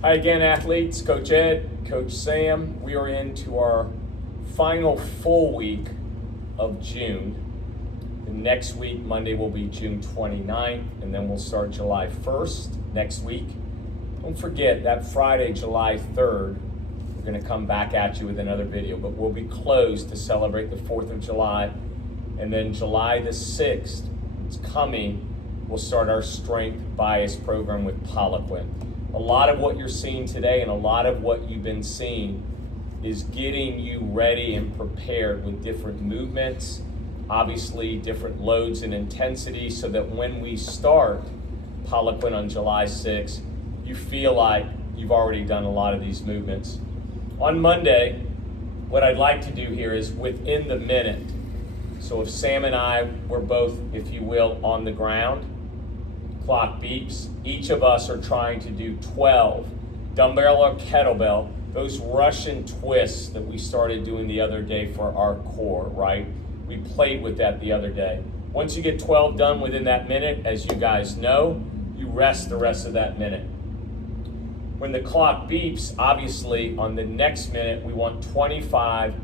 Hi again, athletes. Coach Ed, Coach Sam. We are into our final full week of June. The next week, Monday, will be June 29th, and then we'll start July 1st next week. Don't forget that Friday, July 3rd, we're going to come back at you with another video, but we'll be closed to celebrate the 4th of July. And then July the 6th, it's coming, we'll start our strength bias program with Poliquin. A lot of what you're seeing today and a lot of what you've been seeing is getting you ready and prepared with different movements, obviously different loads and intensity, so that when we start Poliquin on July 6th, you feel like you've already done a lot of these movements. On Monday, what I'd like to do here is within the minute. So if Sam and I were both, if you will, on the ground, clock beeps, each of us are trying to do 12 dumbbell or kettlebell, those Russian twists that we started doing the other day for our core, right? We played with that the other day. Once you get 12 done within that minute, as you guys know, you rest the rest of that minute. When the clock beeps, obviously on the next minute, we want 25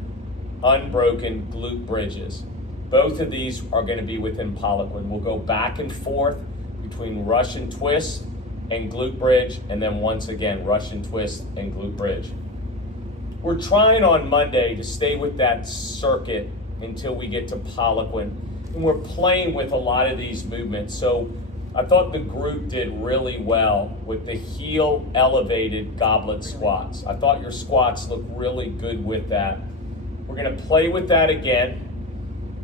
unbroken glute bridges. Both of these are going to be within Poliquin. We'll go back and forth between Russian twist and glute bridge, and then once again, Russian twist and glute bridge. We're trying on Monday to stay with that circuit until we get to Poliquin, and we're playing with a lot of these movements. So I thought the group did really well with the heel elevated goblet squats. I thought your squats looked really good with that. We're gonna play with that again.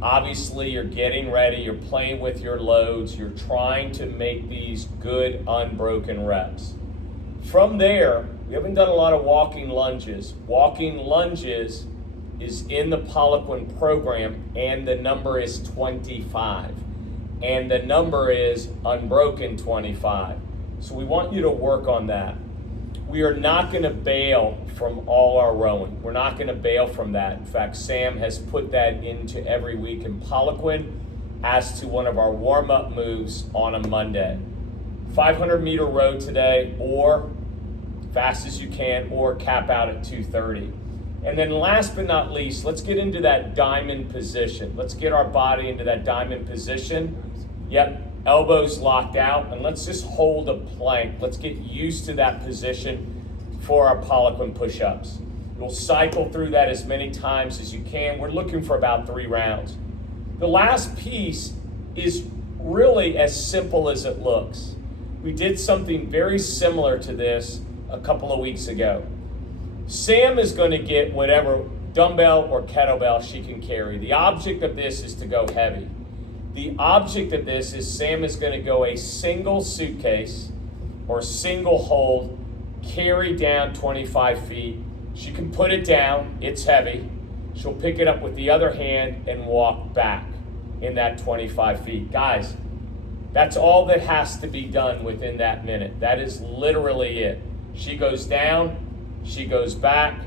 Obviously, you're getting ready, you're playing with your loads, you're trying to make these good unbroken reps. From there, we haven't done a lot of walking lunges. Walking lunges is in the Poliquin program, and the number is 25. And the number is unbroken 25. So we want you to work on that. We are not going to bail from all our rowing. We're not going to bail from that. In fact, Sam has put that into every week in Poliquin as to one of our warm-up moves on a Monday. 500-meter row today, or fast as you can, or cap out at 2:30. And then last but not least, let's get into that diamond position. Let's get our body into that diamond position. Yep. Elbows locked out, and let's just hold a plank. Let's get used to that position for our Poliquin push-ups. We'll cycle through that as many times as you can. We're looking for about 3 rounds. The last piece is really as simple as it looks. We did something very similar to this a couple of weeks ago. Sam is going to get whatever dumbbell or kettlebell she can carry. The object of this is to go heavy. The object of this is Sam is going to go a single suitcase or single hold, carry down 25 feet. She can put it down, it's heavy. She'll pick it up with the other hand and walk back in that 25 feet. Guys, that's all that has to be done within that minute. That is literally it. She goes down, she goes back,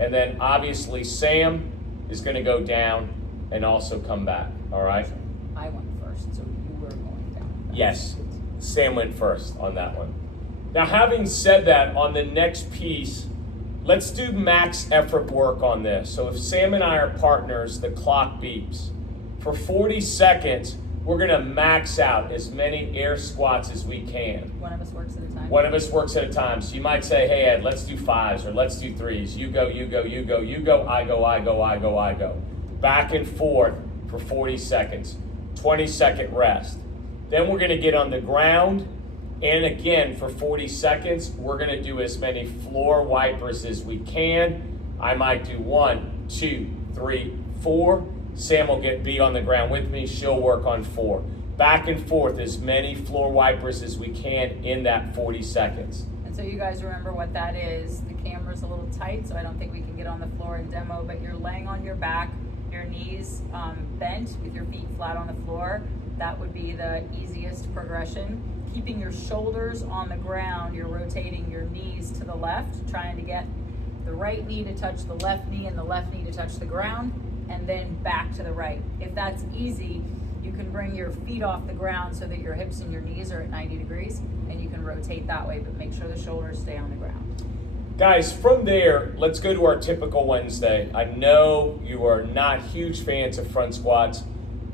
and then obviously Sam is going to go down and also come back, all right? I went first, so you were going down. Yes, Sam went first on that one. Now, having said that, on the next piece, let's do max effort work on this. So if Sam and I are partners, the clock beeps. For 40 seconds, we're gonna max out as many air squats as we can. One of us works at a time? One of us works at a time. So you might say, hey Ed, let's do 5s or let's do 3s. You go, you go, you go, you go, I go, I go, I go, I go. Back and forth for 40 seconds. 20-second rest. Then we're going to get on the ground, and again for 40 seconds we're going to do as many floor wipers as we can. I might do 1, 2, 3, 4. Sam will be on the ground with me. She'll work on 4. Back and forth as many floor wipers as we can in that 40 seconds. And so you guys remember what that is. The camera's a little tight, so I don't think we can get on the floor and demo, but you're laying on your back, your knees bent with your feet flat on the floor. That would be the easiest progression. Keeping your shoulders on the ground, you're rotating your knees to the left, trying to get the right knee to touch the left knee and the left knee to touch the ground, and then back to the right. If that's easy, you can bring your feet off the ground so that your hips and your knees are at 90 degrees, and you can rotate that way, but make sure the shoulders stay on the ground. Guys, from there, let's go to our typical Wednesday. I know you are not huge fans of front squats,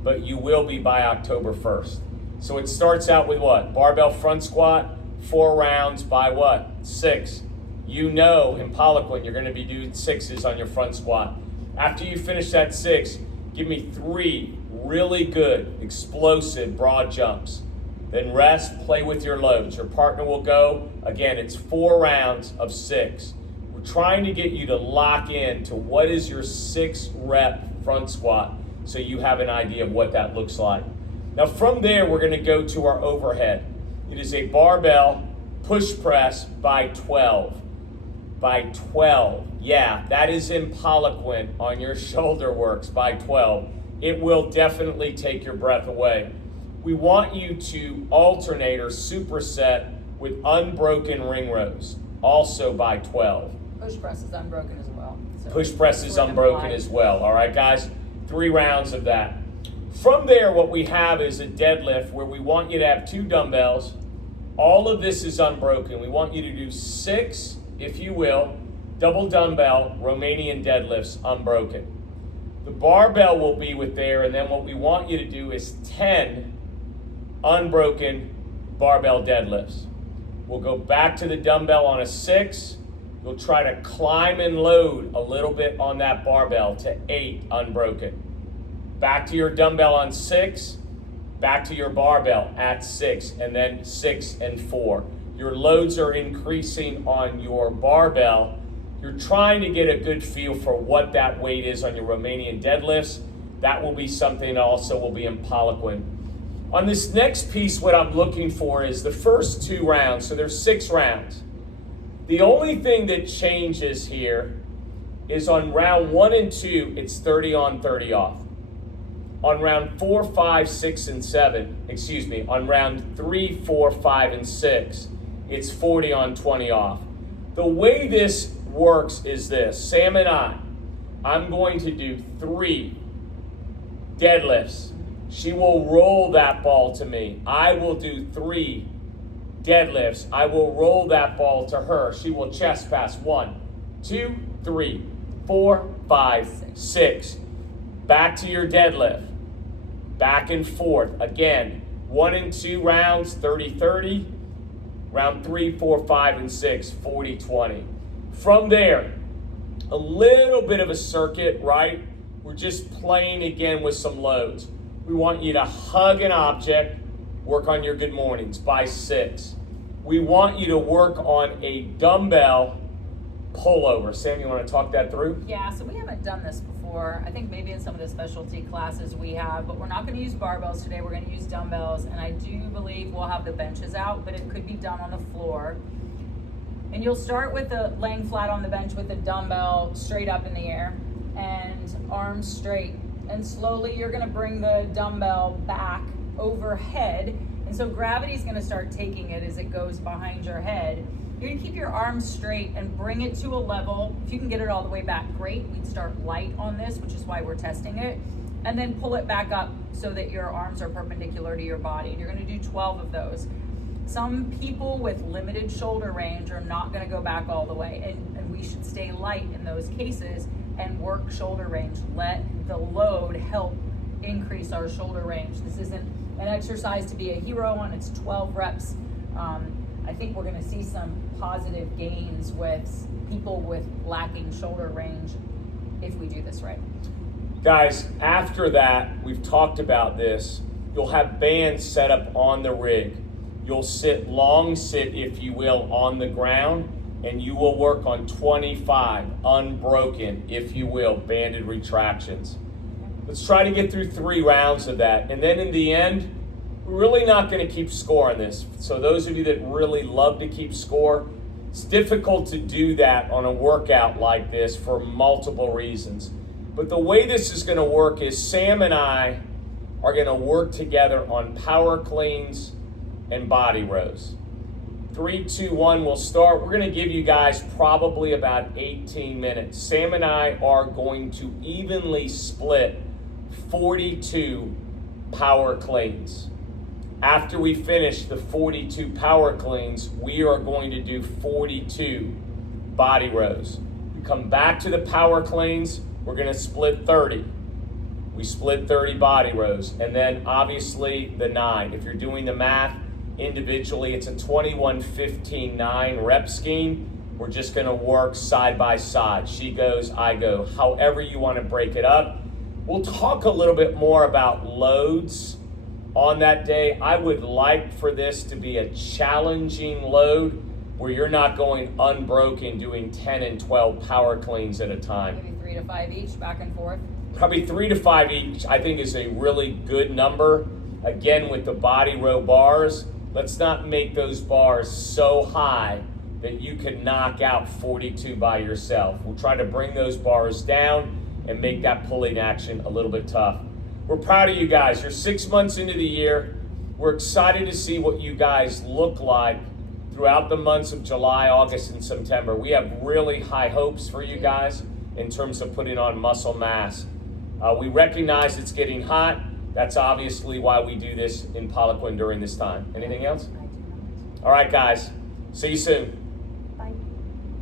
but you will be by October 1st. So it starts out with what? Barbell front squat, 4 rounds by what? 6. You know in Poliquin you're going to be doing 6s on your front squat. After you finish that 6, give me 3 really good, explosive, broad jumps. Then rest, play with your loads. Your partner will go. Again, it's 4 rounds of 6. We're trying to get you to lock in to what is your 6 rep front squat so you have an idea of what that looks like. Now from there, we're going to go to our overhead. It is a barbell push press by 12. By 12. Yeah, that is in Poliquin on your shoulder works by 12. It will definitely take your breath away. We want you to alternate or superset with unbroken ring rows, also by 12. Push press is unbroken as well. So Push press is unbroken as well. All right, guys, 3 rounds of that. From there, what we have is a deadlift where we want you to have 2 dumbbells. All of this is unbroken. We want you to do 6, if you will, double dumbbell Romanian deadlifts unbroken. The barbell will be with there, and then what we want you to do is 10 unbroken barbell deadlifts. We'll go back to the dumbbell on a 6. You'll try to climb and load a little bit on that barbell to 8 unbroken. Back to your dumbbell on 6, back to your barbell at 6, and then 6 and 4. Your loads are increasing on your barbell. You're trying to get a good feel for what that weight is on your Romanian deadlifts. That will be something that also will be in Poliquin. On this next piece, what I'm looking for is the first 2 rounds. So there's 6 rounds. The only thing that changes here is on round 1 and 2, it's 30 on, 30 off. On round 4, 5, 6, and 7, on round 3, 4, 5, and 6, it's 40 on, 20 off. The way this works is this. Sam and I'm going to do 3 deadlifts. She will roll that ball to me. I will do 3 deadlifts. I will roll that ball to her. She will chest pass 1, 2, 3, 4, 5, 6. Back to your deadlift. Back and forth. Again, 1 and 2 rounds, 30-30. Round 3, 4, 5, and 6, 40-20. From there, a little bit of a circuit, right? We're just playing again with some loads. We want you to hug an object, work on your good mornings by 6. We want you to work on a dumbbell pullover. Sam, you want to talk that through? Yeah, so we haven't done this before. I think maybe in some of the specialty classes we have, but we're not going to use barbells today. We're going to use dumbbells, and I do believe we'll have the benches out, but it could be done on the floor. And you'll start with laying flat on the bench with the dumbbell straight up in the air and arms straight. And slowly you're going to bring the dumbbell back overhead. And so gravity's going to start taking it as it goes behind your head. You're going to keep your arms straight and bring it to a level. If you can get it all the way back, great. We'd start light on this, which is why we're testing it. And then pull it back up so that your arms are perpendicular to your body. And you're going to do 12 of those. Some people with limited shoulder range are not going to go back all the way. And we should stay light in those cases and work shoulder range. Let the load help increase our shoulder range. This isn't an exercise to be a hero on. It's 12 reps. I think we're going to see some positive gains with people with lacking shoulder range if we do this right. Guys, after that, we've talked about this. You'll have bands set up on the rig. You'll long sit, if you will, on the ground, and you will work on 25 unbroken, if you will, banded retractions. Let's try to get through 3 rounds of that. And then in the end, we're really not going to keep score on this. So those of you that really love to keep score, it's difficult to do that on a workout like this for multiple reasons. But the way this is going to work is Sam and I are going to work together on power cleans and body rows. 3, 2, 1, we'll start. We're going to give you guys probably about 18 minutes. Sam and I are going to evenly split 42 power cleans. After we finish the 42 power cleans, we are going to do 42 body rows. We come back to the power cleans, we're gonna split 30. We split 30 body rows, and then obviously the 9. If you're doing the math individually, it's a 21-15-9 rep scheme. We're just gonna work side by side. She goes, I go, however you wanna break it up. We'll talk a little bit more about loads on that day. I would like for this to be a challenging load where you're not going unbroken doing 10 and 12 power cleans at a time. Maybe 3 to 5 each, back and forth. Probably 3 to 5 each, I think, is a really good number. Again, with the body row bars, let's not make those bars so high that you could knock out 42 by yourself. We'll try to bring those bars down and make that pulling action a little bit tough. We're proud of you guys. You're 6 months into the year. We're excited to see what you guys look like throughout the months of July, August, and September. We have really high hopes for you guys in terms of putting on muscle mass. We recognize it's getting hot. That's obviously why we do this in Poliquin during this time. Anything else? All right, guys. See you soon.